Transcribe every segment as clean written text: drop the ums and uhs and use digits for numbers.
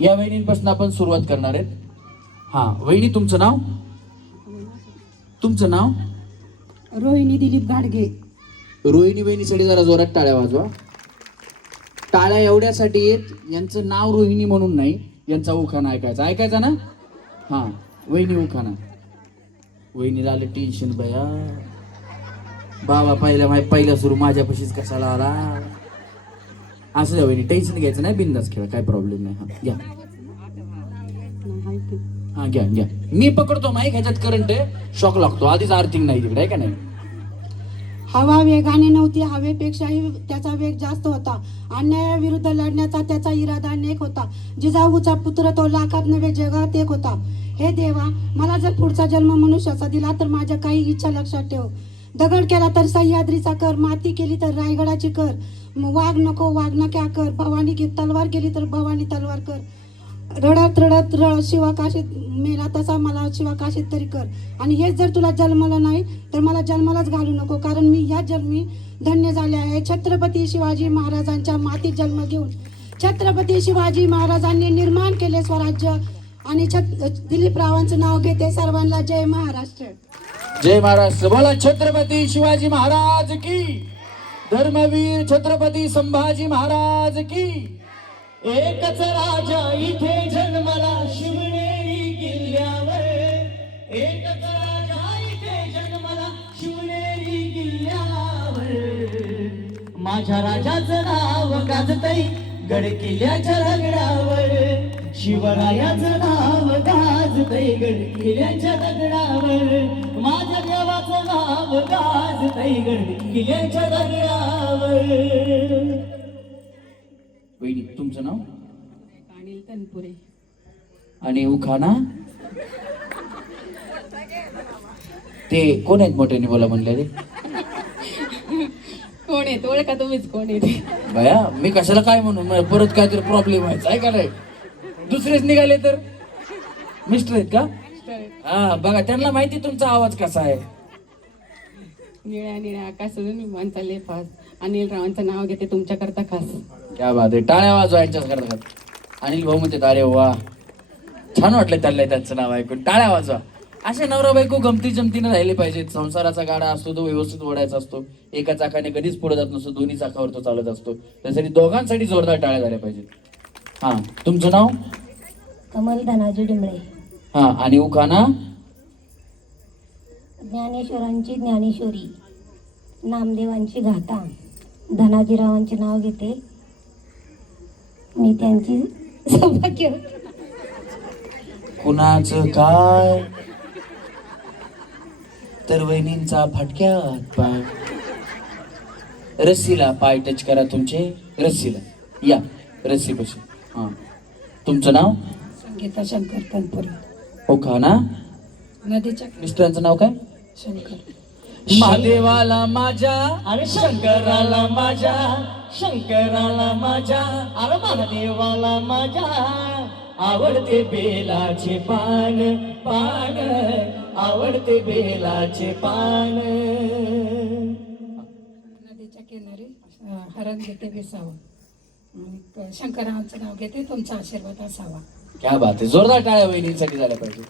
या वहिनींपासून आपण सुरुवात करणार आहेत. हा वहिनी, तुमचं नाव? तुमचं नाव? रोहिणी दिलीप गाडगे. रोहिणी वहिनीसाठी जरा जोरात टाळ्या वाजवा. टाळ्या एवढ्यासाठी येत, यांचं नाव रोहिणी म्हणून नाही, यांचा उखाणा ऐकायचा. ऐकायचा ना? हा वहिनी उखाणा. वहिनीला आलं टेन्शन, बया बाबा पहिला सुरू माझ्यापाशीच कशाला आला. असं द्या वहिनी, टेन्शन घ्यायचं नाही, बिंदास खेळा, काय प्रॉब्लेम नाही. हा घ्या, हा घ्या घ्या. मी पकडतो माईक, ह्याच्यात करंट आहे, शॉक लागतो. आधीच आर्थिंग नाही तिकडे, आहे का नाही? हवा वेगाने नव्हती, हवेपेक्षाही त्याचा वेग जास्त होता. अन्यायाविरुद्ध लढण्याचा त्याचा इरादा नेक होता. जिजाऊचा पुत्र तो लाखात नव्हे जगात एक होता. हे देवा, मला जर पुढचा जन्म मनुष्याचा दिला तर माझ्या काही इच्छा लक्षात ठेव. दगड केला तर सह्याद्रीचा कर, माती केली तर रायगडाची कर. वाघ नको वाघनक्या कर, भवानी तलवार केली तर भवानी तलवार कर. रडत रडत शिवाकाशीत मेला तसा मला शिवाकाशीत तरी कर. आणि हेच जर तुला जन्मलं नाही तर मला जन्मालाच घालू नको, कारण मी या जन्मी धन्य झाले आहे. छत्रपती शिवाजी महाराजांच्या मातीत जन्म घेऊन छत्रपती शिवाजी महाराजांनी निर्माण केले स्वराज्य. आणि दिलीपरावांचं नाव घेते. सर्वांना जय महाराष्ट्र. जय महाराष्ट्र. बोला छत्रपती शिवाजी महाराज की. धर्मवीर छत्रपती संभाजी महाराज की. एकच राजा इथे जन्मला शिवनेरी किल्ल्यावर. एकच राजा इथे जन्मला शिवनेरी किल्ल्यावर. माझ्या राजाचं नाव गाजतय गड किल्ल्याच्या दगडावर. शिवरायाचं नाव गाजतय गड किल्ल्याच्या दगडावर. माझ्या देवाचं नाव गाजतय गड किल्ल्याच्या दगडावर. वहिनी, तुमचं नाव? अनिल तनपुरे. आणि उखाणा? ते कोण आहेत मोठ्याने बोला म्हणलेले? कोण आहे ओळखा तुम्हीच कोण आहे? बया मी कशाला काय म्हणू, मला परत काहीतरी प्रॉब्लेम व्हायचा आहे का नाही? दुसरेच निघाले तर मिस्टर आहेत का? हा बघा, त्यांना माहिती तुमचा आवाज कसा आहे. निळ्या निळ्या आकाशातून विमानचा लेफास. अनिल रावांचं नाव घेते तुमच्याकरता खास. क्या बात आहे, टाळ्या वाजवा यांच्याच करतात. अनिल भाऊ म्हणते अरे वा, छान वाटलं त्याला त्यांचं नाव ऐकून. टाळ्या वाजवा. असे नवरा बायको गमती जमतीने राहिले पाहिजेत. संसाराचा गाडा असतो तो व्यवस्थित ओढायचा असतो. एका चाकाने कधीच पुढे जात नसतो, दोन्ही चाकावर तो चालत असतो. त्यासाठी दोघांसाठी जोरदार टाळ्या झाल्या पाहिजेत. हा तुमचं नाव? कमल धनाजी डिंबळे. हा आणि उखाणा? ज्ञानेश्वरांची ज्ञानेश्वरी, नामदेवांची गाथा. धनाजीरावांचे नाव घेते मी त्यांची सौभाग्य. कुणाचं काय तर वहिनींचा फटक्यात पाय. रस्सीला पाय टच करा तुमचे, रस्सीला या, रस्सी कशी. हा तुमचं नाव? संगीता शंकर तनपुरे. उखाणा? नदीच्या मिस्टरांचं नाव काय? शंकर. महादेवाला माझ्या, अरे शंकराला माझ्या, शंकराला माझ्या, अरे महादेवाला माझ्या आवडते बेलाचे पान, पान आवडते बेलाचे पान. नदीच्या किनारी हरण घेते विसावं. आणि शंकरांचं नाव घेते तुमचा आशीर्वाद असावा. क्या बात आहे, जोरदार टाळ्या वहिनींसाठी झाल्या पाहिजे.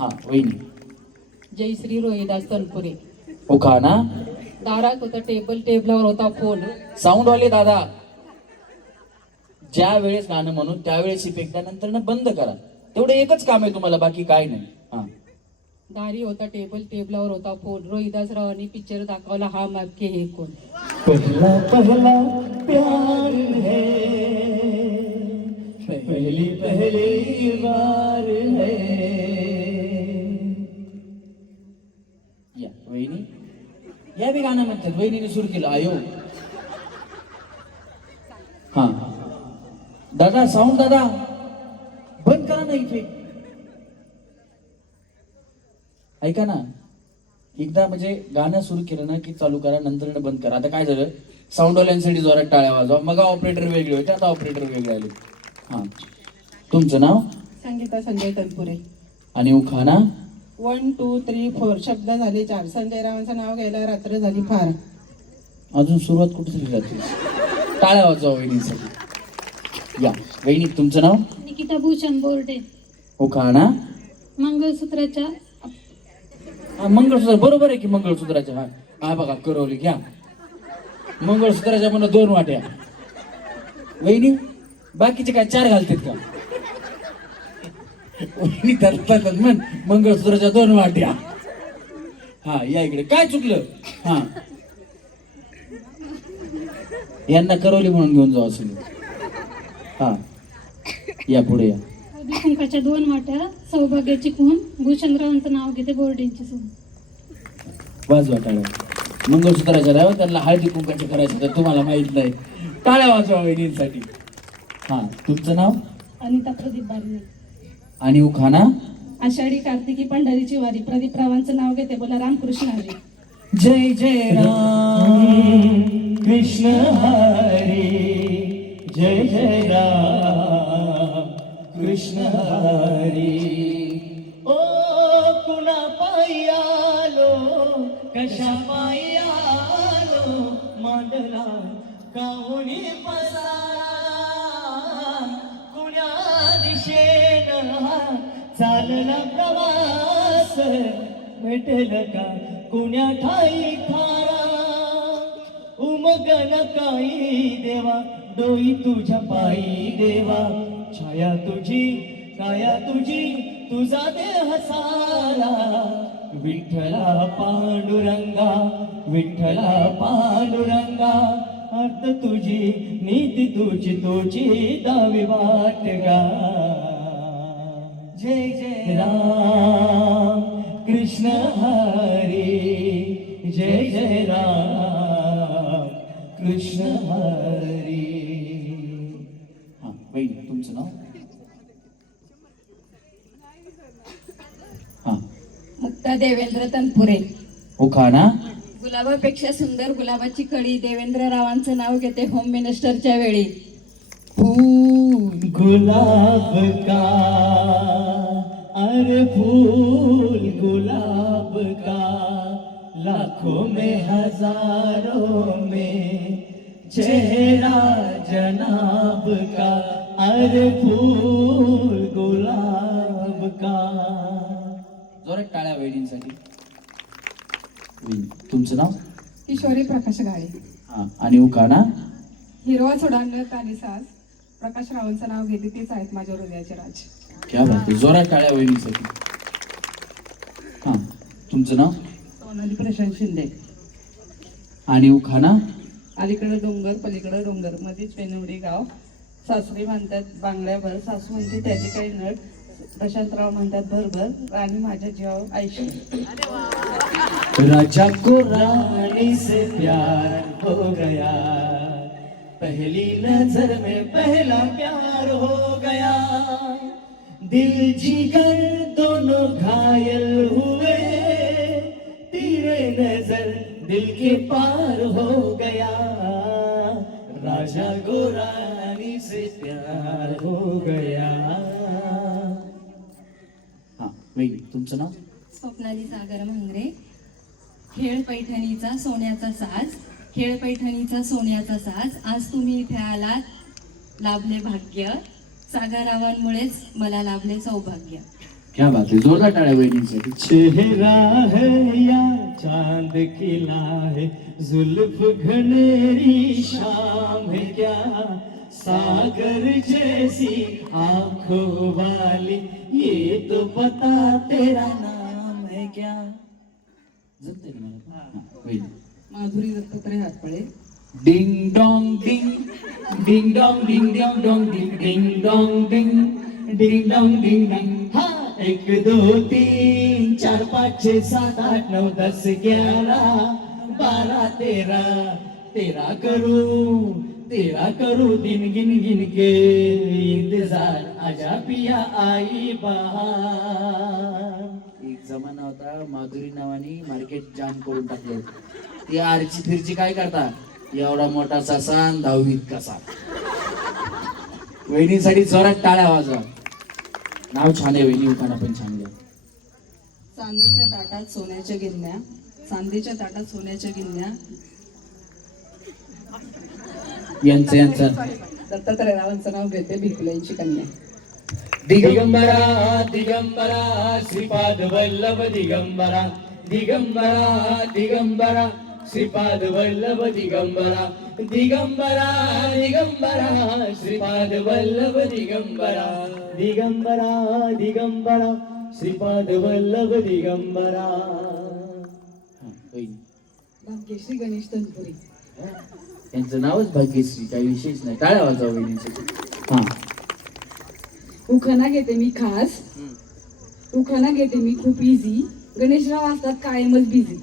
हा वहिनी. जय श्री रोहिदास तनपुरे. उखाणा? दारात होता टेबल, टेबलावर होता फोन. साऊंडवाले दादा, ज्या वेळेस गाणं म्हणून त्यावेळेस इफेक्ट, त्यानंतर बंद करा. तेवढं एकच काम आहे तुम्हाला, बाकी काय नाही. हा दारी होता टेबल, टेबलावर होता फोन. रोहिदास रावांनी पिक्चर दाखवला हा मागके हे कोण. पहला पहला प्यार है, पहली पहली बार है. या वहिनी, या बी गाणं म्हणतात, वहिनीने सुरू केलं. आयो हा दादा, साऊंड दादा बंद करा ना इथे. ऐका ना, एकदा म्हणजे गाणं सुरू केलं ना की चालू करा, नंतर बंद करा. आता काय झालं, साऊंडवाल्यांसाठी जोरात टाळ्या वाजवा. मग ऑपरेटर वेगळे होते, आता ऑपरेटर वेगळे आले. हा तुमचं नाव? संगीता संजय तनपुरे. आणि उखाणा? 1 2 3 4 शब्द झाले 4. संजय रावांचं नाव घ्यायला रात्र झाली फार. अजून सुरुवात कुठे झाली जाते? टाळ्या वाजवा वहिनीसाठी. या वहिनी, तुमचं नाव? निकिता अनिता भूषण बोर्डे. उखाणा. मंगळसूत्राच्या हा, मंगळसूत्र बरोबर आहे की मंगळसूत्राच्या. हा हा बघा करवली घ्या. मंगळसूत्राच्या म्हणा 2 वाट्या. वहिनी बाकीचे काय 4 घालतात का? वहिनी धरतात म्हण मंगळसूत्राच्या 2 वाट्या. हा या इकडे काय चुकलं. हा यांना करवली म्हणून घेऊन जाऊ असेल. हा या पुढे या. हळदी कुंकाच्या 2 वाट्या सौभाग्याची खून भूषणरावांचं नाव घेते बोर्डेंची सून. वाजवा टाळ्या. मंगळसूत्राच्या राव त्यांना हळदी कुंकाचे करायचं तर तुम्हाला माहित नाही. टाळ्या वाजवा वहिनींसाठी. हा तुमचं नाव. अनिता प्रदीप बारणे. आणि उखाणा. आषाढी कार्तिकी पंढरीची वारी प्रदीप रावांचं नाव घेते बोला रामकृष्ण हरी. जय जय राम कृष्ण हरी. जय जय राम कृष्ण हरी. ओ कुणा पायी आलो कशा पायी आलो मांडला काहुणी पसारा. कुण्या दिशेनं चालला प्रवास भेटेल का कुण्या ठाई थारा. उमगन काही देवा डोई तुझ्या पायी देवा. छाया तुझी काया तुझी तुझा देह सारा. विठ्ठला पांडुरंगा विठ्ठला पांडुरंगा. अर्थ तुझी नीती तुझी तुझी दावी वाट गा. जय जय राम कृष्ण हरी. जय जय राम कृष्ण हरी. हा वहिनी तुमचं नाव. हा मुक्ता देवेंद्र तनपुरे. उखाणा. गुलाबापेक्षा सुंदर गुलाबाची कळी देवेंद्र रावांचं नाव घेते होम मिनिस्टरच्या वेळी. फूल गुलाब का अरे फूल गुलाब का. लाखों में हजारों में चेहरा जनाब का. अरे फूल गुलाब का. जोरात टाळ्या वहिनींसाठी. वहिनी तुमचं नाव. किशोरी प्रकाश गाळे. हा आणि उखाणा. हिरवा चुडांना तानी सास प्रकाश रावांचं नाव घेते तेच आहेत माझ्या हृदयाचे राज. क्या बात आहे. जोरात टाळ्या वहिनींसाठी. हा तुमचं नाव. सोनाली प्रशांत शिंदे. आणि उखाणा. अलीकडे डोंगर पलीकडे डोंगर मध्येच वेनवडी गाव. सासरी म्हणतात बांगड्याभर सासू म्हणते त्याची काही नट. प्रशांतराव म्हणतात भरभर राणी माझ्या जीवावर आयशी. राजा को रानी से प्यार हो गया. पहली नजर में पहला प्यार हो गया. दिल जिगर दोनों घायल हुए. तेरे नजर दिल के पार हो गया. राजा को रानी से प्यार हो गया. हा वहिनी तुमचं नाव. स्वप्नाली सागर म्हांगरे. खेळ पैठणीचा सोन्याचा साज. खेळ पैठणीचा सोन्याचा साज. आज तुम्ही इथे आलात लाभले भाग्य. सागररावांमुळेच मला लाभले सौभाग्य. क्या बात आहे. जोरदार टाळ्या वहिनींसाठी. चेहरा है या चांद खिला है. जुल्फ घनेरी शाम है क्या. सागर जैसी आंखों वाली ये तो पता तेरा नाम है क्या. जमतंय का मला? हा, वहिनी. Madhuri Dattatray हातपळे. Ding dong ding ding dong ding ding dong ding ding dong ding ding dong ding डिंग. हा 1 2 3 4 5 6 7 8 9 10 11 12 13 तेरा करूं दिन गिन गिन के इंतजार. आजा पिया आई बहार. एक जमाना होता माधुरी नावाने मार्केट जाम करून टाकलं होतं. ती आरची फिरची काय करता एवढा मोठा ससा आणि 10वीत कसा. वहिनीसाठी जोरात टाळ्या वाजवा. नाव छान आहे वहिनी. उखाणा पण छान आहे. चांदीच्या ताटात सोन्याच्या गिन्या. चांदीच्या ताटात सोन्याच्या गिन्या. यांचं दत्तात्रय रावांचं नाव घेते भिकल्यांची कन्या. दिगंबरा दिगंबरा श्रीपाद वल्लभ दिगंबरा दिगंबरा दिगंबरा श्रीपाद वल्लभ दिगंबरा दिगंबरा दिगंबरा श्रीपाद वल्लभ दिगंबरा दिगंबरा दिगंबरा श्रीपाद वल्लभ दिगंबरा. भाग्यश्री गणेश तनपुरे. यांचं नावच भाग्यश्री, काही विशेष नाही. टाळ्या वाजवा वहिनीसाठी. हा. उखाणा घेते मी खास, उखाणा घेते मी खूप इझी, गणेशराव असतात कायमच बिझी.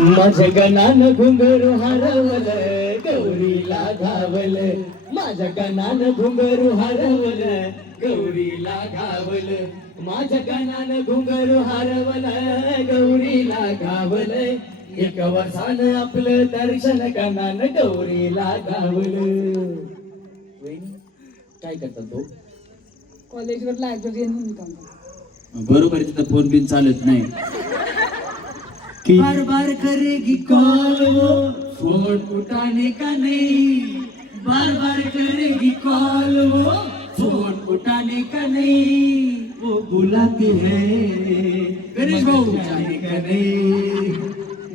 माझ्या गणानं घुंगरू हरवलं गौरीला घावलं, माझ्या गणानं घुंगरू हरवलं गौरीला घावलं, माझ्या गणानं घुंगरू हरवलं गौरीला घावलं, एक वर्षानं आपलं दर्शन गणानं गौरीला घावलं. वहिनी काय करतात तो? कॉलेजवर लायब्ररी म्हणून काम करतो. बरोबर आहे, तिथं फोन बिन चालत नाही. बार बार करेगी कॉल वो फोन उठाने का नहीं, बार बार करेगी कॉल वो फोन उठाने का नहीं, वो बुलाती है गणेश भाऊ जाने का नहीं,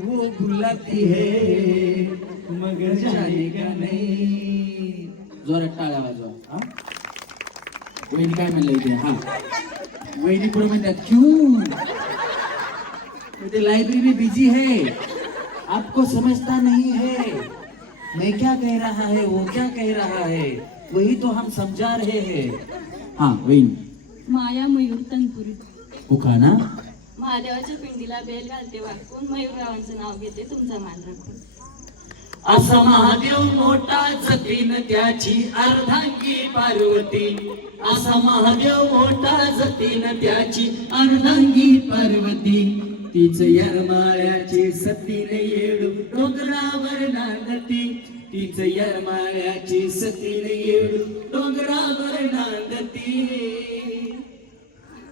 वो बुलाती है मगर जाने का नहीं. जोरात टाळ्या वाजवा. हा वहिनी काय म्हणलं इथे? हा वहिनी पुढे म्हणतात क्यों लाइब्रेरी में बिजी है, आपको समझता नहीं है, मैं क्या कह रहा है वो क्या कह रहा है, वही तो हम समझा रहे हैं. हा वहिनी. माया मयूर तनपुरी. उखाणा. महादेवाच्या पिंडीला बेल घालते वाकून, मयूररावांचं नाव घेते तुमचा मान राखून. असा महादेव मोठा जतीन त्याची अर्धांगी पार्वती, असा महादेव मोठा जतीन त्याची अर्धांगी पार्वती, तीच यरमाळ्याची सतीन येडू डोंगरावर नांदती, तीच यरमाळ्याची सतीन येडू डोंगरावर नांदती.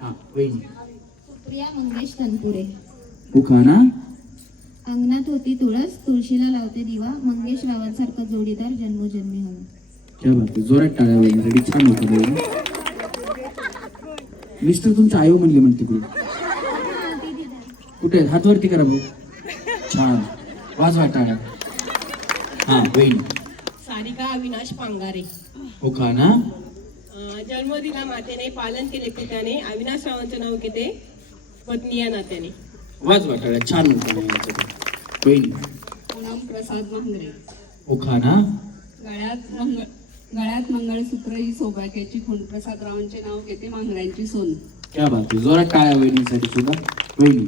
हा वहिनी. सुप्रिया मंगेश तनपुरे. उखाणा. अंगणात होती तुळस, तुळशीला लावते दिवा, मंगेश रावांसारखा जोडीदार जन्मोजन्मी हो. क्या बात आहे, जोरात टाळ्या वहिनीसाठी. छान होतं वहिनी. मिस्टर तुमच्या आयो म्हणले म्हणते तिकडे कुठे? हात वरती करा भाऊ. छान वाजवा टाळ्या. हा वहिनी. सारिका अविनाश पांगारे. उखाणा. जन्मदिला मातेने पालन केले पित्याने, अविनाश रावांचं नाव घेते पत्नी या नात्याने. वाजवा टाळ्या. छान होतं वहिनी. पूनम प्रसाद मांगरे. उखाणा. गळ्यात मंगळसूत्र ही सौभाग्याची खूण, प्रसादरावांचे नाव घेते मांगऱ्यांची सोन. क्या बात आहे, जोरात टाळ्या वहिनीसाठी सुद्धा. वहिनी.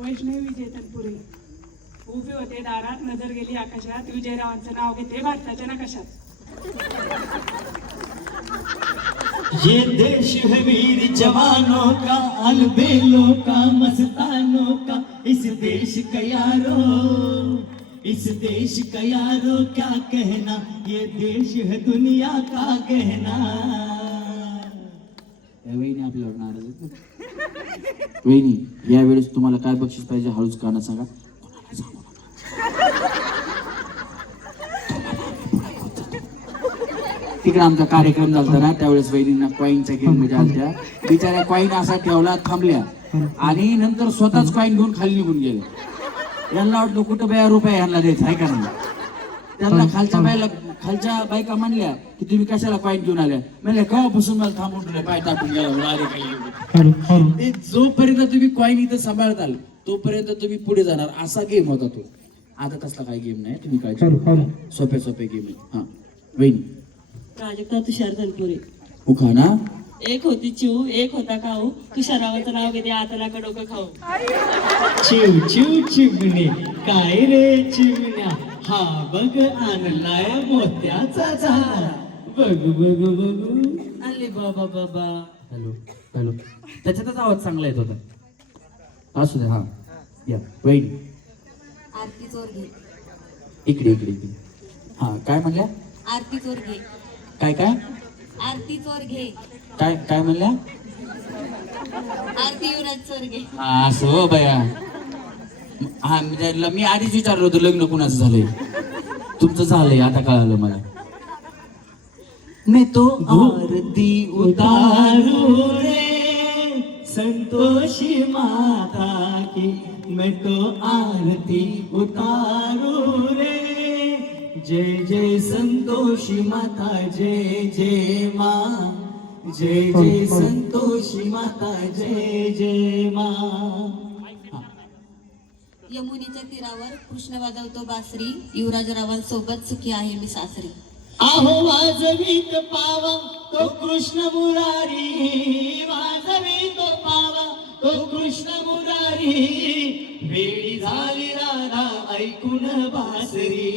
वैष्णवी विजय तनपुरे. उभे होते दारात, नजर गेली आकाशात, विजयरावांचं नाव घेते भारताच्या नकाशात. ये देश है वीर जवानों का, अलबेलों का, मस्तानों का, इस देश का यारो, इस देश का यारो क्या कहना, ये देश है दुनिया का कहना. वहिनी आपल्यावर नाराज आहेत. वहिनी यावेळेस तुम्हाला काय बक्षीस पाहिजे हळूच काना सांगा. कोणाला सांगू नका. तिकडे आमचा कार्यक्रम झाला ना, त्यावेळेस वहिनींना कॉईनच्या गेम मध्ये आलत्या. बिचाऱ्या कॉईन असा ठेवला, थांबल्या आणि नंतर स्वतःच कॉईन घेऊन खाली निघून गेले. यांना वाटलं कुठं बाया रुपये यांना द्यायचं आहे का नाही. त्यांना खालच्या बायका म्हणल्या की तुम्ही कशाला कॉईन घेऊन आल्या. म्हणल्या केव्हापासून मला थांबून ठेवलं, पाय टाकून गेला. जोपर्यंत तुम्ही कॉईन इथं सांभाळताल तोपर्यंत तुम्ही पुढे जाणार, असा गेम होता तो. आता तसला काही गेम नाही, तुम्ही काय सोपे सोपे गेम आहे. हा वहिनी. प्राजक्ता तुषार तनपुरे. उखाणा. एक होती चिऊ, एक होता काऊ, तुषाररावांचं नाव घेते आतला का डोकं खाऊ. चिव चिव चिमणे काय रे चिमण्या, हा बघ आणलाय मोत्याचा झाला, बघू बघू बघू अरे बाबा बाबा. Hello hello. त्याच्यातच आवाज चांगला येत होता. असू दे. हा या वहिनी. आरती चोरगे. इकडे इकडे इकडे. हा काय म्हणल्या? आरती चोरगे. काय काय आरती चोरगे. काय काय म्हणल्या? आरती युवराज चोरगे. हा असं हो बया. हा मी आधीच विचारलं होतं लग्न कुणाचं झालंय. तुमचं झालंय आता कळालं मला. मैं तो आरती उतारू रे संतोषी माता की, मैं तो आरती उतारू रे, जय जय संतोषी माता, जय जय माँ, जय जय संतोषी माता, जय जय माँ. यमुनेच्या तीरावर कृष्ण वाजवतो बासरी, युवराज रावांसोबत सुखी आहे मी सासरी. आहो वाजवीत पावा तो कृष्ण मुरारी, वाजवीतो पावा तो कृष्ण मुरारी, वेळी झाली राधा ऐकून बासरी,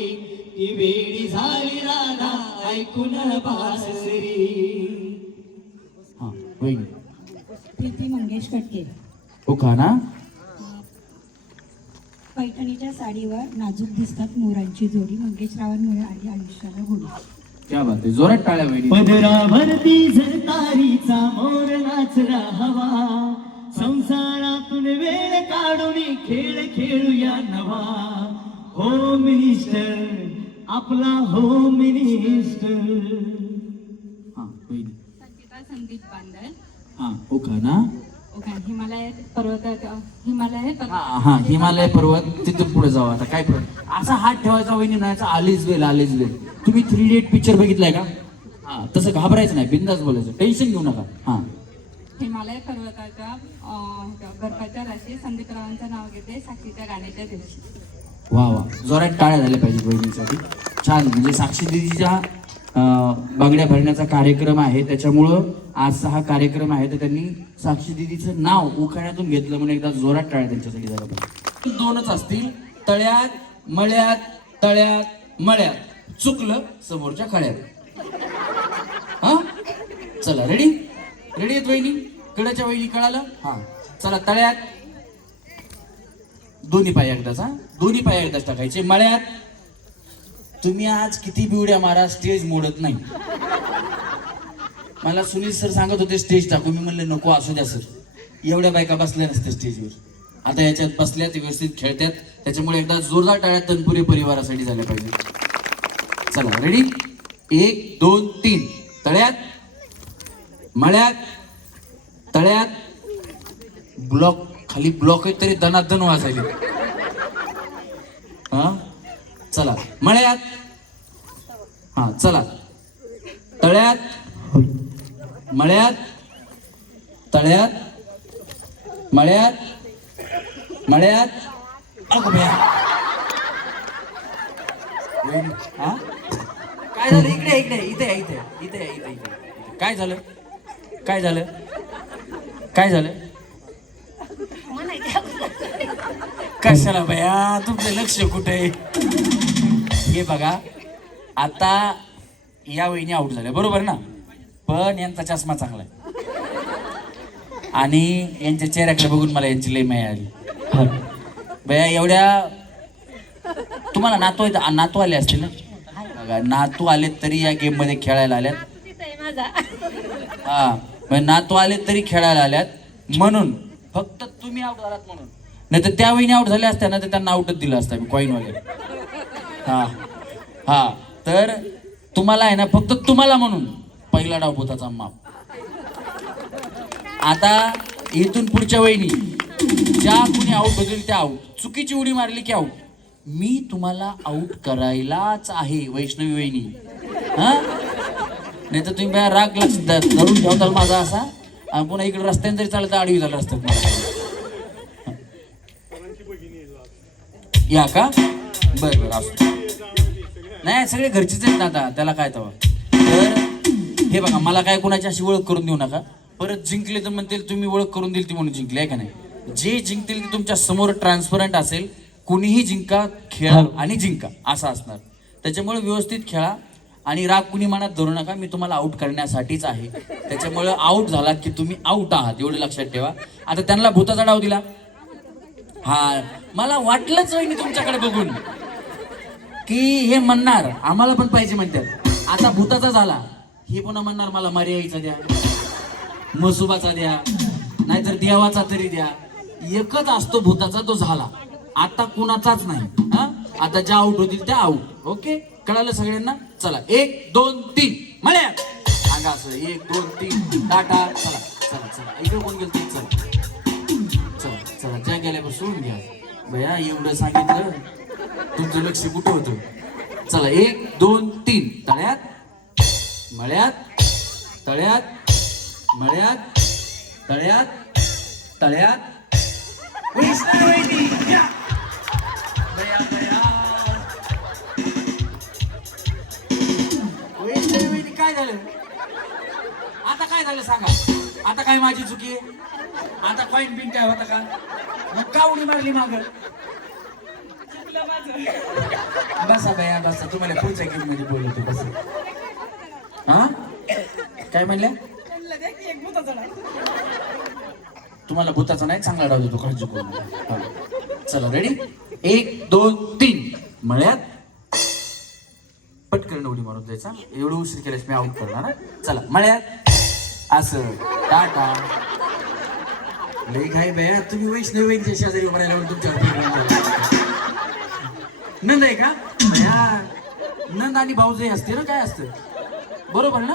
ती वेळी झाली राधा ऐकून बासरी. हा वहिनी प्रीती मंगेश कटके. उखाणा. पैठणीच्या साडीवर नाजूक दिसतात मोरांची जोडी, मंगेशरावांमुळे आली आयुष्याला गोडी. क्या बात आहे, जोरात टाळ्या वहिनी. पदरावरती झरतारीचा मोर नाचला हवा, संसारातून वेळ काढून खेळ खेळूया नवा, होम मिनिस्टर आपला होम मिनिस्टर. हा वहिनी. संगीता संदीप बांधल. हा उखाणा. हिमालय पर्वत हा हिमालय पर्वत, तिथून पुढे जाऊ. आता काय असा हात ठेवायचा वहिनी नाही, आलीच वेल. तुम्ही 3 Idiot पिक्चर बघितलाय का? हा तसं घाबरायचं नाही, बिंदास बोलायचं, टेन्शन घेऊ नका. हा हिमालय पर्वताच्या बर्फाच्या राशी संदीपरावांचं नाव घेते साक्षीच्या गाण्याच्या दिवशी. वा वा, जोरात टाळ्या झाल्या पाहिजे बहिणीसाठी. छान. म्हणजे साक्षी दिदीच्या बांगड्या भरण्याचा कार्यक्रम आहे, त्याच्यामुळं आजचा हा कार्यक्रम आहे, तर त्यांनी साक्षी दिदीचं नाव उखाण्यातून घेतलं म्हणून एकदा जोरात टाळ्या त्यांच्यासाठी झाल्या पाहिजे. 2च असतील, तळ्यात मळ्यात, तळ्यात मळ्यात, चुकलं समोरच्या खळ्यात. हा चला, रेडी आहेत वहिनी? कडच्या वहिनी कळालं? हा चला. तळ्यात दोन्ही पाय एकदाच, हा दोन्ही पाय एकदाच टाकायचे. मळ्यात तुम्ही आज किती बिवड्या मारा, स्टेज मोडत नाही. मला सुनील सर सांगत होते स्टेज टाकू, मी म्हणले नको, असू द्या सर, एवढ्या बायका बसल्या नसते स्टेजवर. आता याच्यात बसल्यात, व्यवस्थित खेळतात, त्याच्यामुळे एकदा जोरदार टाळ्या तनपुरे परिवारासाठी झाल्या पाहिजे. चला रेडी, 1 2 3. तळ्यात मळ्यात, तळ्यात ब्लॉक, खाली ब्लॉक आहे तरी दनादन वाजायले. हा चला मळ्यात. हा चला. तळ्यात मळ्यात, तळ्यात मळ्यात, मळ्यात. अगं बया, हा काय झालं? इकडे इकडे इथे इथे इथे इथे इथे. काय झालं? काय झालं? काय झालं? कशाला बया, तुमचं लक्ष कुठे? हे बघा, आता या वहिनी आउट झाल्या बरोबर ना, पण यांचा चष्मा चांगला आहे आणि यांच्या चेहऱ्याकडे बघून मला यांची लई माया आली. बया एवढ्या तुम्हाला नातू आले असतील ना? बघा, नातू आले तरी या गेम मध्ये खेळायला आल्यात. हा नातू आले तरी खेळायला आल्यात, म्हणून फक्त तुम्ही आउट झालात म्हणून. नाही तर त्या वहिनी आउट झाल्या असत्या ना, तर त्यांना आउटच दिलं असतं मी, कॉईनवाले. हा हा तर तुम्हाला आहे ना, फक्त तुम्हाला म्हणून पहिला डाव भूताचा माप. आता इथून पुढच्या वहिनी ज्या कुणी आउट होतील त्या आउट, चुकीची उडी मारली की आउट. मी तुम्हाला आउट करायलाच आहे वैष्णवी वहिनी. हा नाही तर तुम्ही बाहेर राग लक्ष धरून ठेवताल माझा असा, आणि पुन्हा इकडे रस्त्याने जरी चालत आडवी झालं रस्त्यात मला. या का? बरं बरं असू. नाही सगळे घरचेच आहेत ना आता, त्याला काय तवा. तर हे बघा, मला काय कोणाची अशी ओळख करून देऊ नका. परत जिंकले तर म्हणतील तुम्ही ओळख करून दिली ती म्हणून जिंकले, आहे का नाही? जे जिंकतील ते तुमच्या समोर ट्रान्सपरंट असेल. कुणीही जिंका, खेळा आणि जिंका असं असणार. त्याच्यामुळे व्यवस्थित खेळा आणि राग कुणी मनात धरू नका. मी तुम्हाला आउट करण्यासाठीच आहे, त्याच्यामुळे आउट झाला की तुम्ही आउट आहात एवढं लक्षात ठेवा. आता त्यांना भूताचा डाव दिला. हा मला वाटलंच वहिनी तुमच्याकडे बघून की हे म्हणणार आम्हाला पण पाहिजे म्हणतात. आता भूताचा झाला, हे पुन्हा म्हणणार मला मर्याईचा द्या, मसुबाचा द्या, नाहीतर देवाचा तरी द्या. एकच असतो भूताचा, तो झाला. आता कुणाचाच नाही. हा आता ज्या आउट होतील त्या आउट. ओके, कळालं सगळ्यांना? चला 1 2 3 मळ्यात. सांगा असं 1 2 3 टाटा. चला चला चला इकडे कोण गेलं ते चला चला चला ज्या गेल्यापासून सोडून घ्या भया एवढं सांगितलं तुमचं लक्ष कुठं होतं. चला 1 2 3 तळ्यात मळ्यात तळ्यात मळ्यात तळ्यात तळ्यात वैष्णवी या. बया बया वैष्णवी काय झालं आता काय झालं सांगा. आता काय माझी चुकी आहे. आता कॉईन बिन काय होता का मग का उडी मारली माग. चुकलं माझं. बसा बया बसा तुम्हाला पुढच्या गेम मध्ये बोलवतो बसा. हा काय म्हणल्या त्यांना द्या की एक भुताचा डाव. तुम्हाला भूताचा नाही चांगला डाव देतो काळजी करू नका. हा. चला रेडी 1 2 3 मळ्यात पटकन उडी मारून द्यायचा. एवढं उशीर केल्यास मी आऊट करणार ना. चला मळ्यात असं टाटा. लई काय बया तुम्ही वैष्णवींच्या शेजारी उभं राहिल्यावर तुमच्या नंद आहे का बया. नंद आणि भाऊजाई असते ना काय असतं बरोबर ना.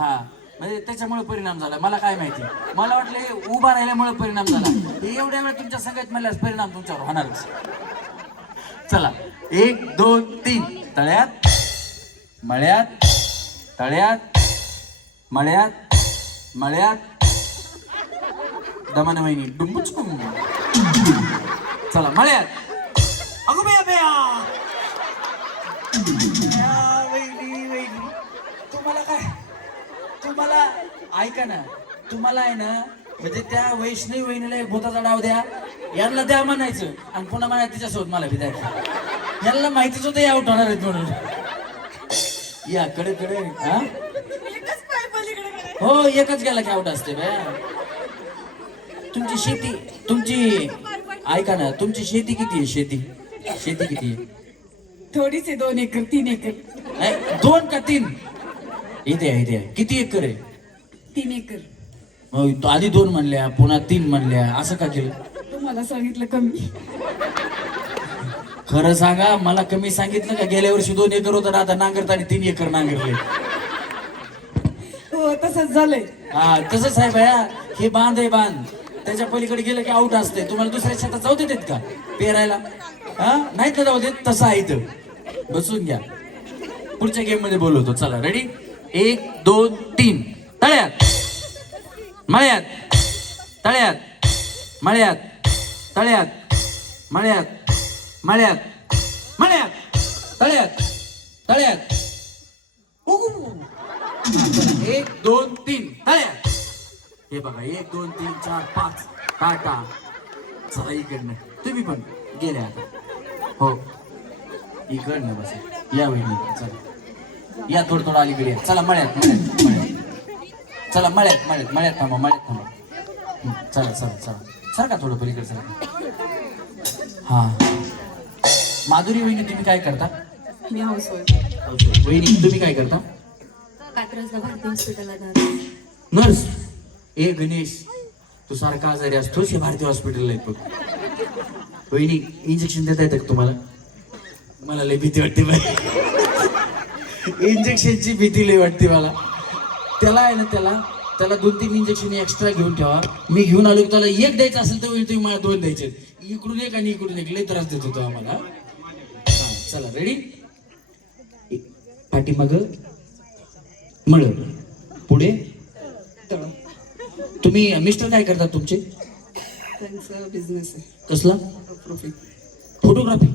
हा म्हणजे त्याच्यामुळे परिणाम झाला. मला काय माहिती मला वाटलं उभा राहिल्यामुळे परिणाम झाला. एवढ्या वेळ तुमच्या संगत मला परिणाम तुमच्यावर होणारच. चला 1 2 3 तळ्यात मळ्यात तळ्यात मळ्यात मळ्यात दमन वहिनी डुंबुच. चला मळ्यात अगो बया बया वहिनी वहिनी तुम्हाला काय तुम्हाला ऐका ना तुम्हाला आहे ना म्हणजे त्या वैष्णवी वहिनीला एक भूताचा डाव द्या यांना द्या म्हणायचं आणि पुन्हा म्हणायचं तिच्यासोबत मला बी द्यायचं. यांना माहितीच होतं आउट होणार आहेत म्हणून. या कडे कडे हा एकच पाय पलीकडे गेले. हो एकच गेला की आउट असते बया. तुमची शेती तुमची ऐका ना तुमची शेती किती आहे. शेती किती आहे. थोडीच आहे 2 एकर 3 एकर. 2 का 3 इथे किती एकर आहे. 3 एकर. मग आधी 2 म्हणल्या पुन्हा 3 म्हणल्या असं का केलं. तुम्हाला सांगितलं कमी. खरं सांगा मला कमी सांगितलं का. गेल्या वर्षी 2 एकर होतं आता नांगरताना 3 एकर नांगरले. हो तसंच झालंय. हा तसंच आहे भया. हे बांध आहे बांध त्याच्या पलीकडे गेलं की आउट असते. तुम्हाला दुसऱ्या शेतात जाऊ देत का पेरायला. हा नाही तर जाऊ देत. तसं आहे इथं. बसून घ्या पुढच्या गेम मध्ये बोलवतो. चला रेडी 1 2 3 तळ्यात मळ्यात तळ्यात मळ्यात तळ्यात मळ्यात मळ्यात मळ्यात तळ्यात तळ्यात 1 2 3 तळ्यात. हे बघा 1 2 3 4 5 टाटा. चला इकडनं तुम्ही पण गेल्या आता हो इकडनं बस या वहिनी. चला या थोडं अलीकडे या. चला मळ्यात मळ्यात मळ्यात चला मळ्यात मळ्यात मळ्यात थांबा मळ्यात थांबा. चला चला चला सारखा थोडं पलीकडे चला. हा माधुरी वहिनी तुम्ही काय करता. मी हाऊसवाईफ. वहिनी तुम्ही काय करता. कात्रजला भारती हॉस्पिटलला नर्स. ए गणेश तू सारखा आजारी असतोस हे भारतीय हॉस्पिटलला येतो. वहिनी इंजेक्शन देता येतं का तुम्हाला. मला लय भीती वाटते बाई. इंजेक्शनची भीती लय वाटते मला. त्याला आहे ना त्याला 2-3 इंजेक्शन एक्स्ट्रा घेऊन ठेवा. मी घेऊन आलो की त्याला एक द्यायचं असेल तर तुम्ही मला 2 द्यायचे. इकडून एक आणि इकडून एक लय त्रास देत होतो आम्हाला. हा चला रेडी पाठीमाग मळ पुढे तळ. तुम्ही मिस्टर काय करतात तुमचे. त्यांचा बिझनेस आहे. कसला प्रोफिट. फोटोग्राफी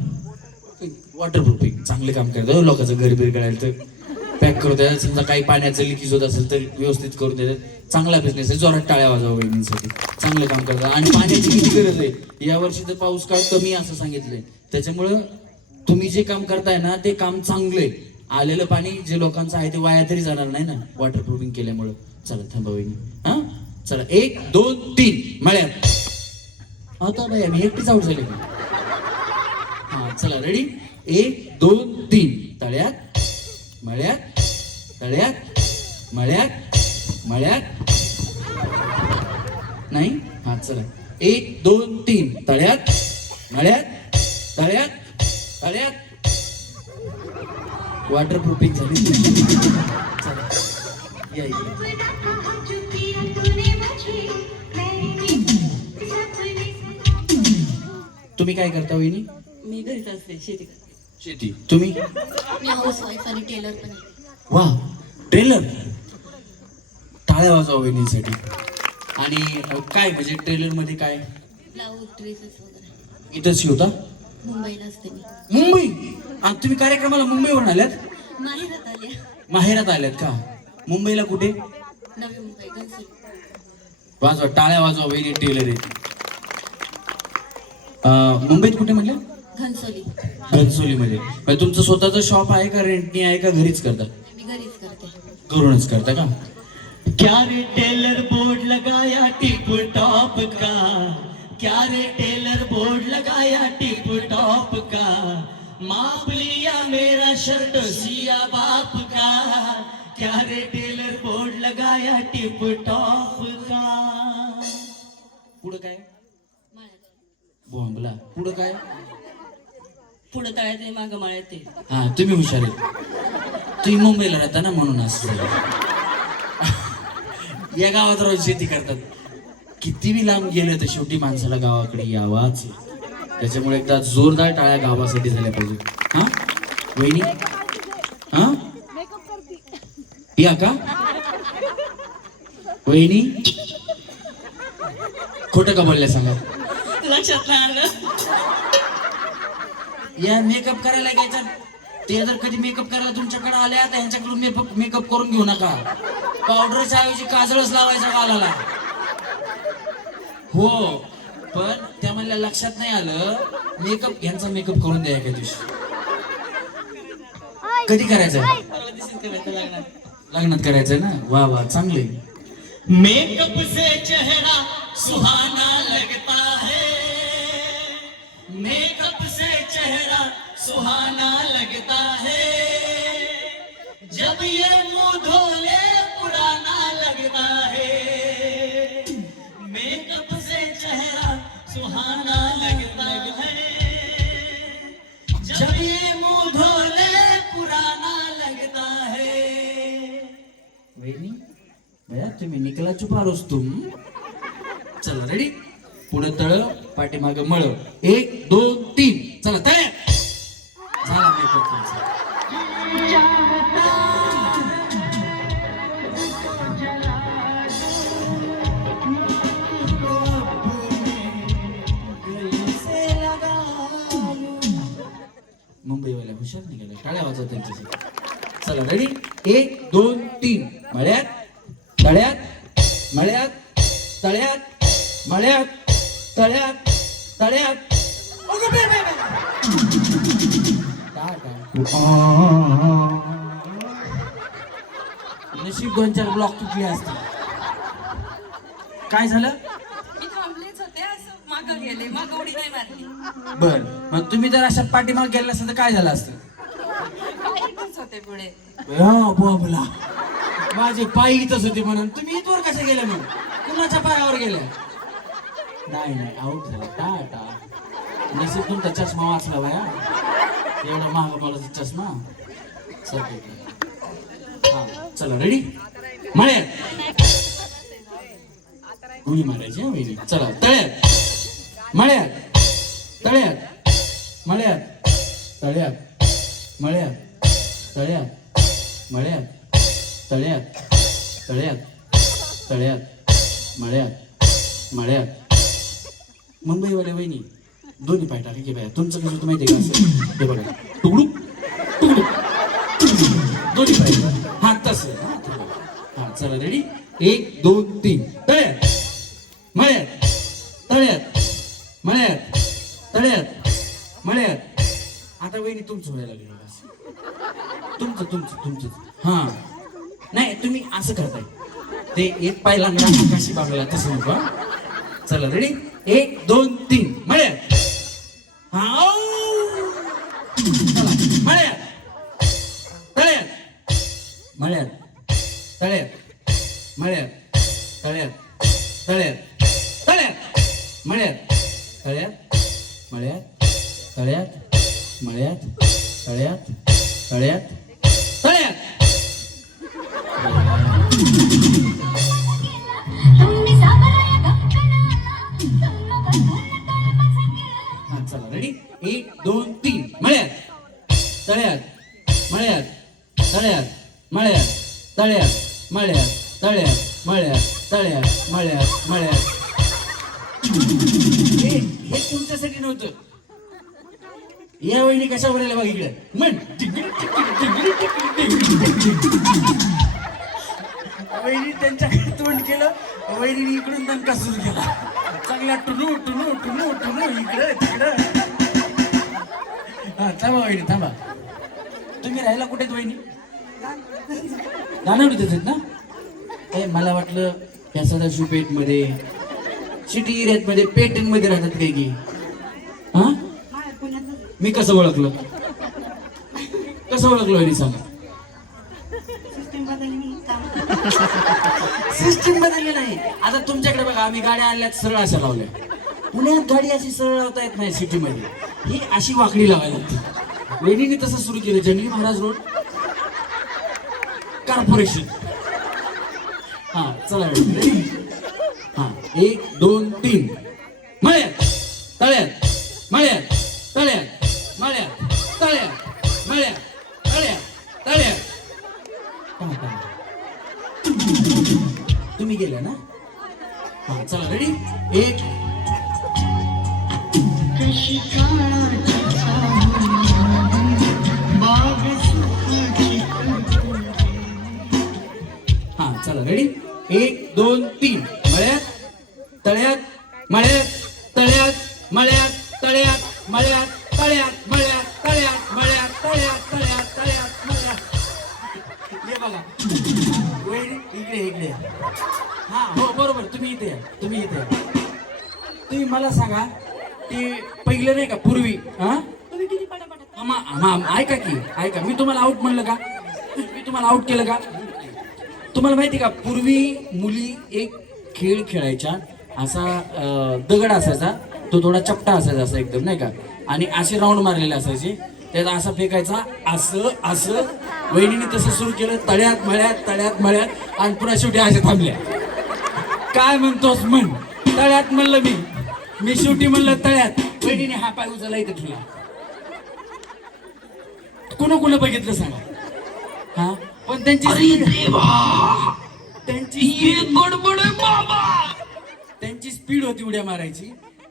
वॉटरप्रूफिंग चांगले काम करतात. लोकांचं घर बीर काढायला तर पॅक करून देतात. समजा काही पाण्याचं लिकेज होत असेल तर व्यवस्थित करून देतात. चांगला बिझनेस आहे. जोरात टाळ्या वाजवा वहिनींसाठी. चांगलं काम करतात. आणि पाण्याची किती गरज आहे. यावर्षी तर पाऊस काळ कमी असं सांगितलंय. त्याच्यामुळं तुम्ही जे काम करताय ना ते काम चांगलंय. आलेलं पाणी जे लोकांचं आहे ते वाया तरी जाणार नाही ना वॉटरप्रूफिंग केल्यामुळं. चला थांबा वहिनी. हा चला 1 2 3 मळ्यात. आता बाई मी एकटीच आउट झाले. हा चला रेडी 1 2 3 तळ्यात मळ्यात तळ्यात मळ्यात मळ्यात नाही. हा चला 1 2 3 तळ्यात मळ्यात तळ्यात तळ्यात वॉटरप्रूफिंग झाली. चला या इकडे. तुम्ही काय करता वहिनी? मी घरीच असते शेती शेती. तुम्ही? मी हाऊस वाईफ आणि टेलर पण आहे. वा, ट्रेलर. टाळ्या वाजवा वहिनीसाठी. आणि काय म्हणजे ट्रेलर मध्ये काय? ब्लाऊज ड्रेसेस वगैरे. इथंच शिवता? मुंबईला असते मी. मुंबई? आणि तुम्ही कार्यक्रमाला मुंबईवरून आल्यात? माहेरात आले. माहेरात आल्यात का? मुंबईला कुठे? नवी मुंबई घनसोली. वाजवा, टाळ्या वाजवा वहिनी टेलर आहे. मुंबईत कुठे म्हणलं? घनसोली. घनसोलीमध्ये. म्हणजे तुमचं स्वतःचं शॉप आहे का, रेंटनी आहे का, घरीच करता? मी घरीच करते. घरूनच करता का? क्या रे टेलर बोर्ड लगाया टिप टॉप का, क्या रे टेलर बोर्ड लगाया टिप टॉप का, माप लिया मेरा शर्ट सिया बाप का, क्या रे टेलर बोर्ड लगाया टिप टॉप का. पुढं काय? बोंबला. पुढं काय? पुढे तळ्यात आहे मागं माळ्यात आहे. हा, तुम्ही हुशार आहे. तुम्ही मुंबईला राहता ना म्हणून असं झालं. या गावात राहून शेती करतात. किती बी लांब गेलं तर शेवटी माणसाला गावाकडे यावाच. त्याच्यामुळे एकदा जोरदार टाळ्या गावासाठी झाल्या पाहिजे. हा वहिनी? हा या का वहिनी? खोटं का बोलल्या सांगा? लक्षात नाही आलं. या मेकअप करायला घ्यायचा. ते जर कधी मेकअप करायला तुमच्याकडे आल्या तर ह्यांच्याकडून मेकअप करून घेऊ नका. पावडरच्या ऐवजी काजळच लावायचा गालाला. हो, पण त्या म्हणल्या लक्षात नाही आलं. मेकअप ह्यांचा मेकअप करून द्या एका दिवशी. कधी करायचं? लग्नात करायचंय ना. वा वा, चांगले. मेकअप से चेहरा सुहाना लगता है, मेकअप से चेहरा सुहाना लगता है, जब ये मुंह धोले पुराना लगता है, मेकअप से चेहरा सुहाना लगता है, जब ये मुंह धोले पुराना लगता है. वहिनी भया तुम्ही निकला चुपारोस तुम. चला रेडी. पुढे तळ, पाठीमाग मळ. 1 2 3 चला तयार. झाला मेकअप तुमचा. मुंबईवाल्या हुशार निघाले. टाळ्या वाजवा त्यांच्यासाठी. चला रेडी. 1 2 3 मळ्यात, तळ्यात, मळ्यात, तळ्यात, मळ्यात, तळ्यात, तळ्यात. अगं बे, बे, बे. नशीब 2-4 ब्लॉक तुटले असते. काय झालं? मी थांबलेच होते, असं मागं गेले, मागं उडी नाही मारली. बर, मग तुम्ही जर अशा पाठीमाग गेला असतं तर काय झालं असतं? पायीच होते पुढे. बोला, माझे पाय इथंच होते म्हणून तुम्ही इथवर कशा गेल्या? मग कुणाच्या पायावर गेल्या? नाही नाही, आऊट झाला. टाटा. नशीब तुमचा चष्मा वाचला बाया. एवढा महाग मला चष्मा. हा चला रेडी. मळ्यात उडी मारायची हा वहिनी. चला तळ्यात, मळ्यात, तळ्यात, मळ्यात, तळ्यात, मळ्यात, तळ्यात, मळ्यात, तळ्यात, तळ्यात, तळ्यात, मळ्यात, मळ्यात. मुंबईवाले वहिनी दोन्ही पाय टाका की बाया. तुमचं कसं होतं माहिती आहे का? असं हे बघा, तुकडू तुकडू दोन्ही पाय. हा तसं. हा चला रेडी. 1 2 3 तळ्यात, मळ्यात, तळ्यात, मळ्यात, तळ्यात, मळ्यात. आता वहिनी तुमचं व्हायला लागलं. तुमचं तुमचं तुमचं. हा नाही, तुम्ही असं करताय. ते एक पाय लागला आकाशी बागला तसं नको. चला रेडी. 1 2 3 मळ्यात. हा चला मळ्यात, तळ्यात, मळ्यात, तळ्यात, मळ्यात, तळ्यात, तळ्यात, तळ्यात, मळ्यात, तळ्यात, मळ्यात, तळ्यात, मळ्यात, तळ्यात, तळ्यात, तळ्यात. हा चला रेडी 1 2 3 मळ्यात तळ्यात मळ्यात तळ्यात मळ्यात तळ्यात मळ्यात तळ्यात मळ्यात तळ्यात मळ्यात मळ्यात हे तुमच्यासाठी नव्हतं. या वहिनी कशा बोलायला बघ इकडे म्हण वहिनी त्यांच्याकडे तोंड केलं वहिनी इकडून दणका सुरू केला चांगला टुनू टुनू टुनू टुनू इकडं तिकडं. हा थांबा वहिनी थांबा तुम्ही राहायला कुठेत वहिनी दानवडीत आहेत ना ए मला वाटलं ह्या सदाशिव पेठ मध्ये सिटी एरियात मध्ये पेटन मध्ये राहतात काही की हा मी कसं ओळखलं वहिनी सांगा सिस्टीम बदलली नाही. आता तुमच्याकडे बघा आम्ही गाड्या आणल्यात सरळ अशा लावल्या पुण्यात गाडी अशी सरळ लावता येत नाही सिटी मध्ये ही अशी वाकडी लावायला लागते. वहिनीने तसं सुरू केलं जंगली महाराज रोड कॉर्पोरेशन. हा चला हा 1 2 3 मळ्यात तळ्यात मळ्यात तळ्यात मळ्यात तळ्यात मळ्यात तळ्यात तळ्यात. तुम्ही गेल्या ना हा चला रेडी 1 हा चला रेडी 1 2 3 मळ्यात तळ्यात मळ्यात तळ्यात मळ्यात तळ्यात मळ्यात तळ्यात मळ्यात तळ्यात मळ्यात तळ्यात तळ्यात तळ्यात मळ्यात. हे बघा वहिनी इकडे इकडे हा हो बरोबर तुम्ही इथे या तुम्ही मला सांगा ते पहिलं नाही का पूर्वी हा ऐका की ऐका मी तुम्हाला आउट म्हणलं का मी तुम्हाला आउट केलं का तुम्हाला माहिती का पूर्वी मुली एक खेळ खेळायच्या असा दगड असायचा तो थोडा चपटा असायचा असा एकदम नाही का आणि असे राऊंड मारलेले असायचे त्याचा असा फेकायचा असं असं वहिनीने तसं सुरू केलं तळ्यात मळ्यात आणि पुन्हा शेवटी अशा थांबल्या. काय म्हणतोस म्हण तळ्यात म्हणलं मी शेवटी म्हणलं तळ्यात वहिनीने हा पाय उचलला इथं ठेवला. कोण बघितलं सांगा हा पण त्यांची स्पीड होती उड्या मारायची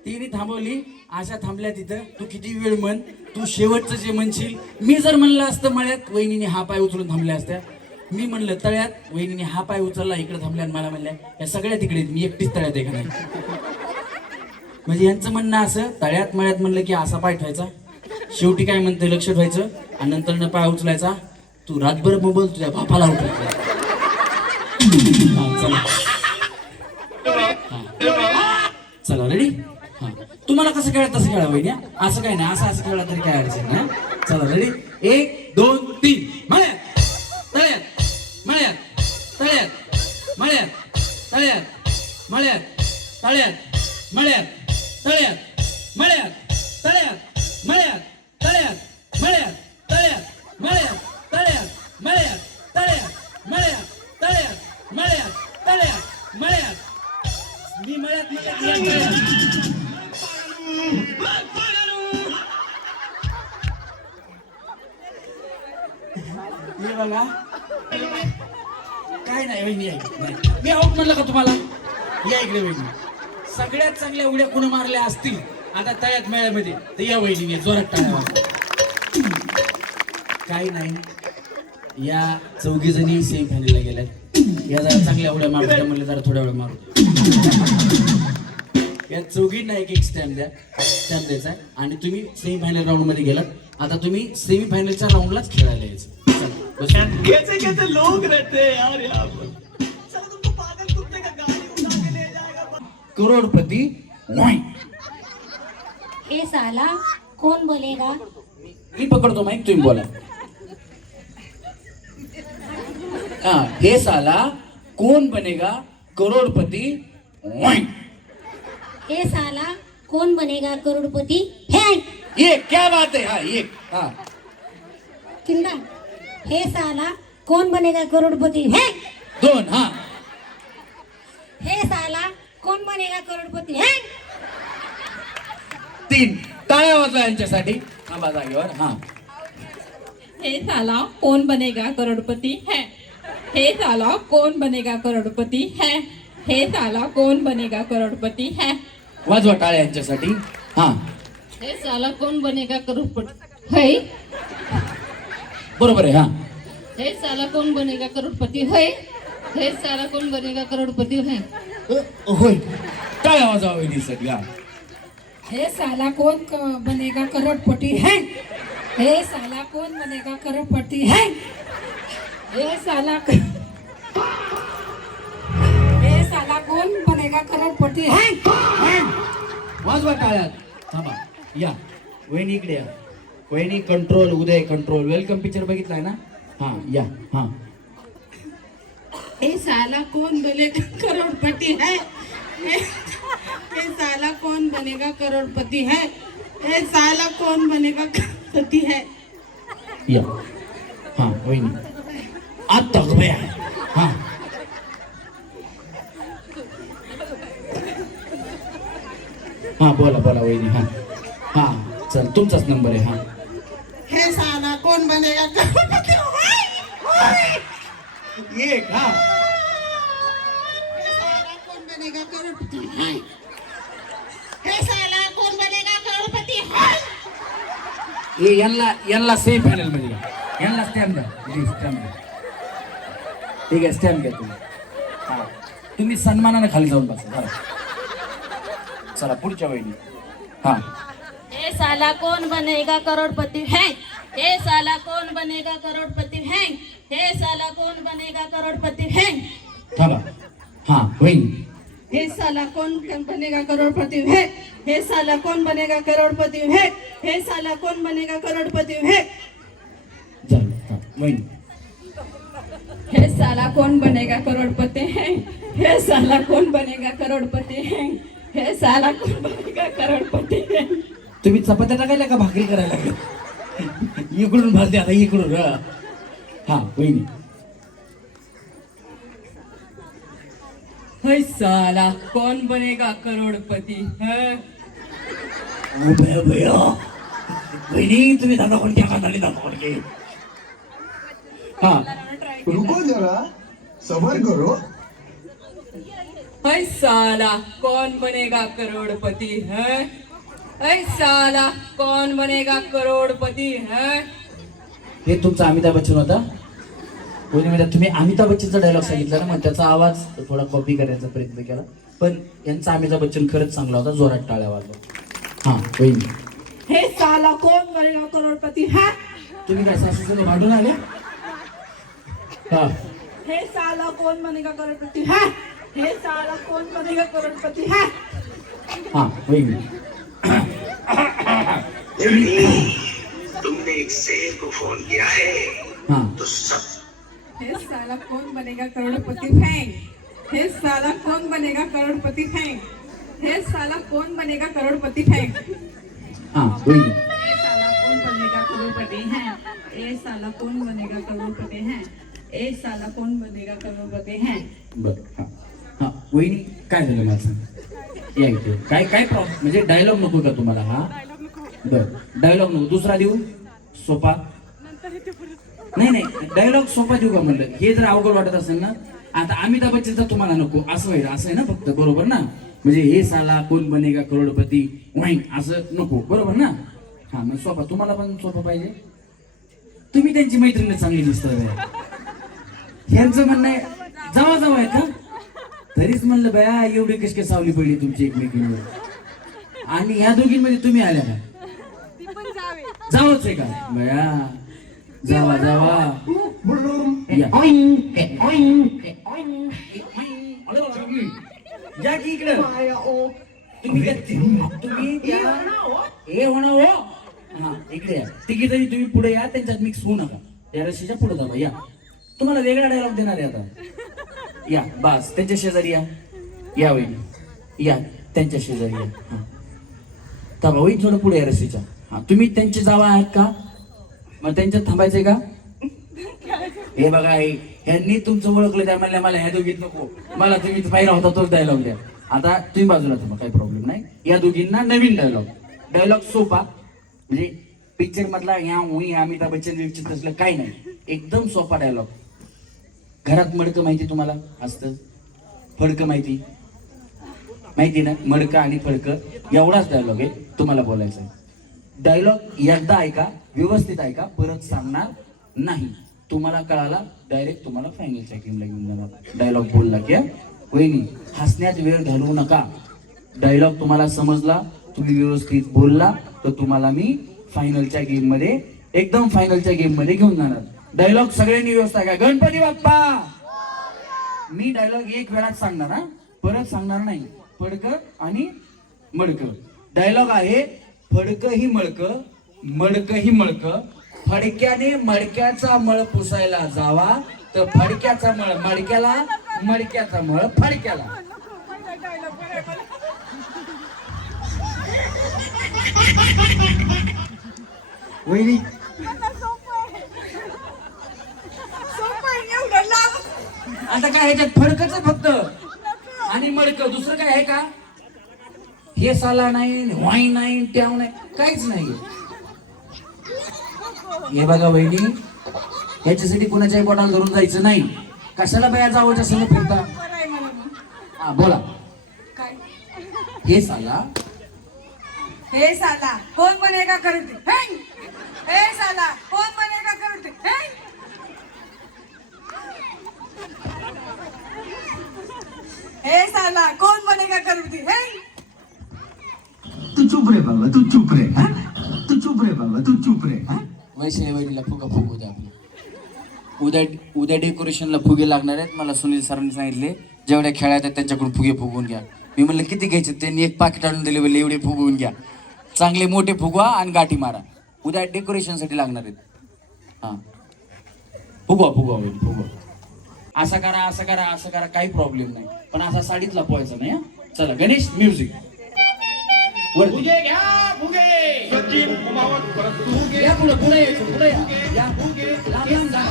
तिने थांबवली अशा थांबल्या तिथं तू किती वेळ म्हण तू शेवटचं जे म्हणशील. मी जर म्हणलं असतं मळ्यात वहिनीने हा पाय उचलून थांबल्या असत्या मी म्हणलं तळ्यात वहिनीने हा पाय उचलला इकडे थांबल्या आणि मला म्हणल्या या सगळ्या तिकडे मी एकटीच तळ्यात आहे का नाही. म्हणजे यांचं म्हणणं असं तळ्यात मळ्यात म्हणलं की असा पाय ठेवायचा शेवटी काय म्हणते लक्ष ठेवायचं आणि नंतर पाय उचलायचा तू रातभर मोबाईल तुझ्या बापाला उठवायचा. चला रेडी हा तुम्हाला कसं खेळा तसं खेळा वहिनी असं काय नाही असं खेळा तरी काय अडचण नाही. चला रेडी 1 2 3 मळ्यात तळ्यात मळ्यात तळ्यात मळ्यात तळ्यात मळ्यात तळ्यात मळ्यात तळ्यात मळ्यात तळ्यात मळ्यात तळ्यात मळ्यात तळ्यात मळ्यात तळ्यात मळ्यात तळ्यात मळ्यात तळ्यात मळ्यात तळ्यात मळ्यात मी मळ्यात हे बघा काय नाही वहिनी मी आऊट म्हणलं का तुम्हाला या इकडे वहिनी सगळ्यात चांगल्या उड्या कोण मारल्या असतील आता तळ्यात मेळ्यामध्ये तर या वहिनी जोरात टाळ्या. काही नाही या 4 जणी सेमीफायनलला गेल्यात या जरा चांगल्या उड्या मारल्या म्हणलं जरा थोड्या वेळ मारू या 4 एक स्टॅम्प द्यायचा आहे आणि तुम्ही सेमीफायनल राऊंड मध्ये गेलात आता तुम्ही सेमीफायनलच्या राऊंडलाच खेळायला यायचं. कैसे लोग रहते हैं यार यहाँ पर. चलो तुमको पागल कुत्ते का गाड़ी उठा के ले जाएगा. करोडपती हे साला कोण बोलेगा मी पकडतो माईक तुम्ही बोला. हा हे साला कोण बनेगा करोडपती. हे साला कोण बनेगा करोडपती. हे ये क्या बात है हा एक हा किंदा हे साला कोण बनेगा करोडपती. हे 2 हा. हे साला कोण बनेगा करोडपती है 3 टाळ्या वाजवा यांच्यासाठी. थांबा जागेवर. हा. हे साला कौन बनेगा करोड़पति है, हे साला कौन बनेगा करोड़पति है, हे साला कौन बनेगा करोड़पति है, वाजवा टाळ्या यांच्यासाठी. हा. हे साला कौन बनेगा करोड़पति है, बरोबर आहे. हा. हे साला कौन बनेगा करोड़पति है, हे साला कौन बनेगा करोड़पति है, होय. टाळ्या वाजवा वहिनीसाठी. हा. हे साला कौन बनेगा करोड़पति है, हे साला कौन बनेगा करोड़पति है, हे साला कौन बनेगा करोड़पति है. वाजवा टाळ्यात. थांबा. या वहिनी इकडे या. वहिनी कंट्रोल, उदय कंट्रोल. वेलकम पिक्चर बघितलाय ना. हा या. हा. हे साला कौन बनेगा करोड़पति है, हे साला कौन बनेगा करोड़पति है, हे साला कौन बनेगा करोड़पति है. या. हा वहिनी आता गया. हा. हा बोला बोला वहिनी. हा हा चल तुमचाच नंबर आहे. हा. हे साला कौन बनेगा करोड़पति है, एक. हा. हे साला कौन बनेगा करोड़पति है, हे साला कौन बनेगा करोड़पति है. हे यांना सेम फायनल मध्ये घ्या. यांना स्टॅम्प द्या. स्टॅम्प द्या. ठीक आहे स्टॅम्प घ्या तुम्ही. हा तुम्ही सन्मानाने खाली जाऊन बसा जरा. चला पुढच्या वहिनी. हा. हे साला कौन बनेगा करोड़पति है, हे साला कौन बनेगा करोड़पति है, हे साला कौन बनेगा करोड़पति है, थांबा. हा वहिनी. हे साला कौन बनेगा करोड़पति है, हे साला कौन बनेगा करोड़पति है, हे साला कौन बनेगा करोड़पति है. झालं. हा वहिनी. हे साला कौन बनेगा करोड़पति है, हे साला कौन बनेगा करोड़पति है, हे साला कौन बनेगा करोड़पति है. तुम्ही चपात्या टाकायला का भाकरी करायला लागल्या? इकडून भाजते आता इकडून. हा वहिनी. हे साला कौन बनेगा करोड़पति है. भया भया वहिनी तुम्ही दादा कोणते हाताने दादा कोणते. हा. रुको जरा सबर करो. हे साला कौन बनेगा करोड़पति है, हे साला कौन बनेगा करोड़पति है. हे तुमचा अमिताभ बच्चन होता. कोणी म्हणजे तुम्ही अमिताभ बच्चनचा डायलॉग सांगितला ना, मग त्याचा आवाज थोडा कॉपी करण्याचा प्रयत्न केला, पण यांचा अमिताभ बच्चन खरंच चांगला होता. जोरात टाळ्या वाजवा. हा वहिनी. हे साला कौन बनेगा करोड़पति है, तुम्ही काय सासूने भांडून आल्या. हा. हे साला कौन बनेगा करोड़पति है, हे साला कौन बनेगा करोड़पति है. हा वहिनी. तुमने एक शेर को फोन किया है हा. तो सब हे साला कौन बनेगा करोड़पति है, हे साला कौन बनेगा करोड़पति है, हे साला कौन बनेगा करोड़पति है. हा वहिनी. हे साला कौन बनेगा करोड़पति है, ए साला कौन बनेगा करोड़पति है, ए साला कौन बनेगा करोड़पति है. बर. हा हा वहिनी काय झालं मला सांग. या इथे काय काय प्रॉब्लेम म्हणजे डायलॉग नको का तुम्हाला. हा बर डायलॉग नको. दुसरा देऊ सोपा. नाही नाही डायलॉग सोपा देऊ का म्हणलं. हे जर अवघड वाटत असेल ना, आता अमिताभ बच्चनचा तुम्हाला नको असं व्हायला. असं आहे ना फक्त. बरोबर ना. म्हणजे हे साला कोण बनेगा करोडपती वाईन असं नको. बरोबर ना. हा मग सोपा. तुम्हाला पण सोपा पाहिजे. तुम्ही त्यांची मैत्रीण चांगली दिसतात. ह्यांचं म्हणणं आहे जावा जावा आहे का. तरीच म्हणलं बया एवढी कशी काय सावली पडली तुमची एकमेकींवर. आणि ह्या दोघींमध्ये तुम्ही आल्या ना. जावंच आहे का बया. जावा जावा. या. या की इकडं. तुम्ही हे होणं हो. हा इकडे या. तिघी जरी तुम्ही पुढे या. त्यांच्यात मिक्स होऊ नका. त्या रशीच्या पुढे जावा. या. तुम्हाला वेगळा डायलॉग देणार आहे आता. या बस त्यांच्या शेजारी या. या वहिनी या त्यांच्या शेजारी या. हा थांबा वहिनी थोडं पुढे या रशीच्या. हा तुम्ही त्यांचे जावा आहात का. मग त्यांच्यात थांबायचंय का. हे बघा ह्यांनी तुमचं ओळखलं त्या म्हणल्या मला ह्या दोघीत नको, मला तुम्ही पाहिला होता तोच डायलॉग द्या. आता तुम्ही बाजूला तुम्हाला काही प्रॉब्लेम नाही. या दोघींना नवीन डायलॉग सोपा, म्हणजे पिक्चर मधला या उई अमिताभ बच्चन विकचित असलं काही नाही, एकदम सोपा डायलॉग. घरात मडकं माहिती तुम्हाला असतं, फडकं माहिती ना, मडकं आणि फडकं एवढाच डायलॉग आहे तुम्हाला बोलायचा आहे. डायलॉग एकदा ऐका, व्यवस्थित ऐका, परत सांगणार नाही. तुम्हाला कळाला डायरेक्ट तुम्हाला फायनलच्या गेमला घेऊन जाणार. डायलॉग बोलला की वहिनी हसण्यात वेळ घालवू नका. डायलॉग तुम्हाला समजला, तुम्ही व्यवस्थित बोलला तर तुम्हाला मी फायनलच्या गेम मध्ये, एकदम फायनलच्या गेम मध्ये घेऊन जाणार. डायलॉग सगळ्यांनी व्यवस्था काय, गणपती बाप्पा. मी डायलॉग एक वेळाच सांगणार हा, परत सांगणार नाही. फडकं आणि मडकं. डायलॉग आहे फडकं ही मडकं, मडकं ही मडकं. फडक्याने मडक्याचा मळ पुसायला जावा तर फडक्याचा मळ मडक्याला, मडक्याचा मळ फडक्याला. वहिनी आता काय ह्याच्यात फडकच आहे फक्त आणि मडकं, दुसरं काय आहे का? हे साला नाही, व्हाई नाही, ट्याव नाही, काहीच नाही. हे बघा वहिनी, याच्यासाठी कुणाच्याही बोटाला धरून जायचं नाही. कशाला बाया जावं संग फिरता? हा बोला. हे साला कोण बनेगा करोडपती? हे साला कोण बनेगा करोडपती? हे साला कोण बनेगा करोडपती? तू चुप रे बाबा, तू चुप रे, हा? तू चुप रे बाबा, तू चुप रे, हा? वैशाली वहिनीला फुगा फुगू द्या आपली. उद्या डेकोरेशनला फुगे लागणार आहेत. मला सुनील सरांनी सांगितले जेवढ्या खेळायत आहेत त्यांच्याकडून फुगे फुगवून घ्या. मी म्हणलं किती घ्यायचे? त्यांनी एक पाकिट आणून दिले, बोलले एवढे फुगवून घ्या, चांगले मोठे फुगवा आणि गाठी मारा. उद्या डेकोरेशनसाठी लागणार आहेत. हा फुगवा वहिनी फुगवा. असं करा काही प्रॉब्लेम नाही, पण असा साडीत लपवायचा नाही. हा चला गणेश म्युझिक वरती या, पुढे यायचं, पुढे या, लांब लांब जा.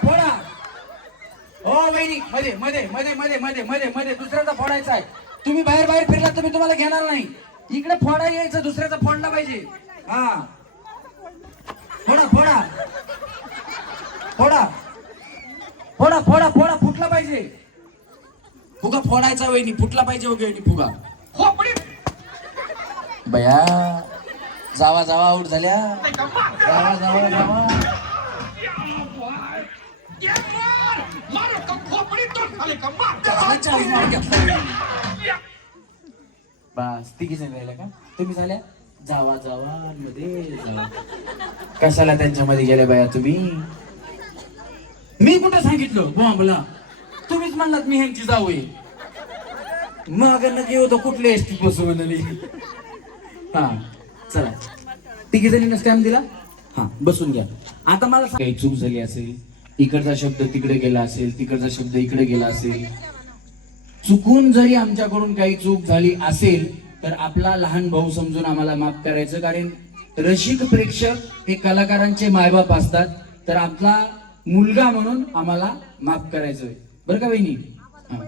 फोडा. हो वहिनी, मध्ये मध्ये मध्ये मध्ये मध्ये मध्ये मध्ये दुसऱ्याचा फोडायचा आहे. तुम्ही बाहेर फिरलात तर मी तुम्हाला घेणार नाही. इकडे फोडा यायचं, दुसऱ्याचा फोडला पाहिजे. हा फोडा फुटला पाहिजे. फुगा फोडायचा वहिनी, फुटला पाहिजे वहिनी फुगा. बया जावा आऊट झाल्या. जावा बस तिघी जण राहिल्या का? तुम्ही झाल्या जावा मध्ये जावा. कशाला त्यांच्यामध्ये गेल्या बाया तुम्ही? मी कुठं सांगितलं बॉम्बला? तुम्हीच म्हणलात मी ह्यांची जाऊ आहे. मग नक्की होतं कुठले एसटी बसू म्हणाली. हा चला तिघी जणींना स्टॅम्प दिला. हा बसून घ्या. आता मला काही चूक झाली असेल, इकडचा शब्द तिकडे गेला असेल, तिकडचा शब्द इकडे गेला असेल, चुकून जरी आमच्याकडून काही चूक झाली असेल तर आपला लहान भाऊ समजून आम्हाला माफ करायचं. कारण रसिक प्रेक्षक हे कलाकारांचे मायबाप असतात, तर आपला मुलगा म्हणून आम्हाला माफ करायचं. बरं का वहिनी? हा